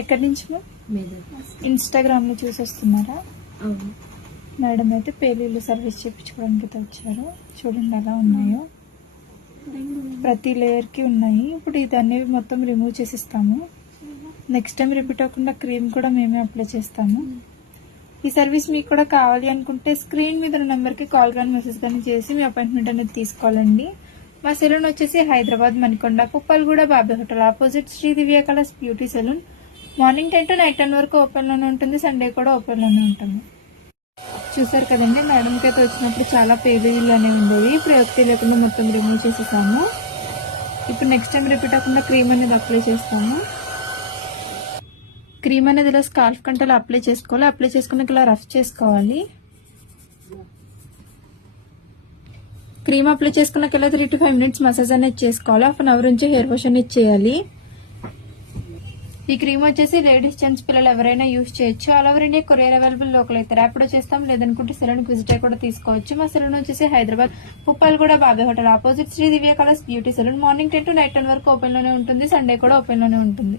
ఎక్కడి నుంచి ఇన్స్టాగ్రామ్ లో చూసి వస్తున్నారా? మేడం అయితే పేలీలు సర్వీస్ చేయించుకోవడానికి అయితే వచ్చారు. చూడండి ఎలా ఉన్నాయో, ప్రతి లేయర్ కి ఉన్నాయి. ఇప్పుడు ఇది అనేవి మొత్తం రిమూవ్ చేసిస్తాము. నెక్స్ట్ టైం రిపీట్ అవ్వకుండా క్రీమ్ కూడా మేమే అప్లై చేస్తాము. ఈ సర్వీస్ మీకు కూడా కావాలి అనుకుంటే స్క్రీన్ మీద ఉన్న నెంబర్ కి కాల్ కానీ మెసేజ్ కానీ చేసి మీ అపాయింట్మెంట్ అనేది తీసుకోవాలండి. మా సెలూన్ వచ్చేసి Hyderabad Manikonda, Puppalguda, Bobby hotel opposite Shri Divya colours beauty salon. Morning 10 to night 10 వరకు ఓపెన్ లోనే ఉంటుంది. సండే కూడా ఓపెన్ లోనే ఉంటుంది. చూసారు కదండి, మేడంకి అయితే వచ్చినప్పుడు చాలా పేజీలు అనేవి ఉండేవి. ఇప్పుడు ఎవరికి లేకుండా మొత్తం రిమూవ్ చేసేసాము. ఇప్పుడు నెక్స్ట్ టైం రిపీట్ అవ్వకుండా క్రీమ్ అనేది అప్లై చేస్తాము. క్రీమ్ అనేది ఇలా స్కాల్ఫ్ కంటే అప్లై చేసుకోవాలి. అప్లై చేసుకున్నాక ఇలా రఫ్ చేసుకోవాలి. క్రీమ్ అప్లై చేసుకున్నాక ఇలా 3 to 5 minutes మసాజ్ అనేది చేసుకోవాలి. 1/2 hour నుంచి హెయిర్ వాష్ అనేది చేయాలి. ఈ క్రీమ్ వచ్చేసి లేడీస్, జెంట్స్, పిల్లలు ఎవరైనా యూజ్ చేయొచ్చు. All over India courier available. Local అయితే ర్యాపిడో చేస్తాం, లేదనుకుంటే సెలూన్ విజిట్ అయి కూడా తీసుకోవచ్చు. మా సెలూన్ వచ్చేసి Hyderabad Puppalguda, Bobby hotel opposite Shri Divya colours beauty salon. Morning 10 to night 10 వరకు ఓపెన్ లోనే ఉంటుంది. సండే కూడా ఓపెన్ లోనే ఉంటుంది.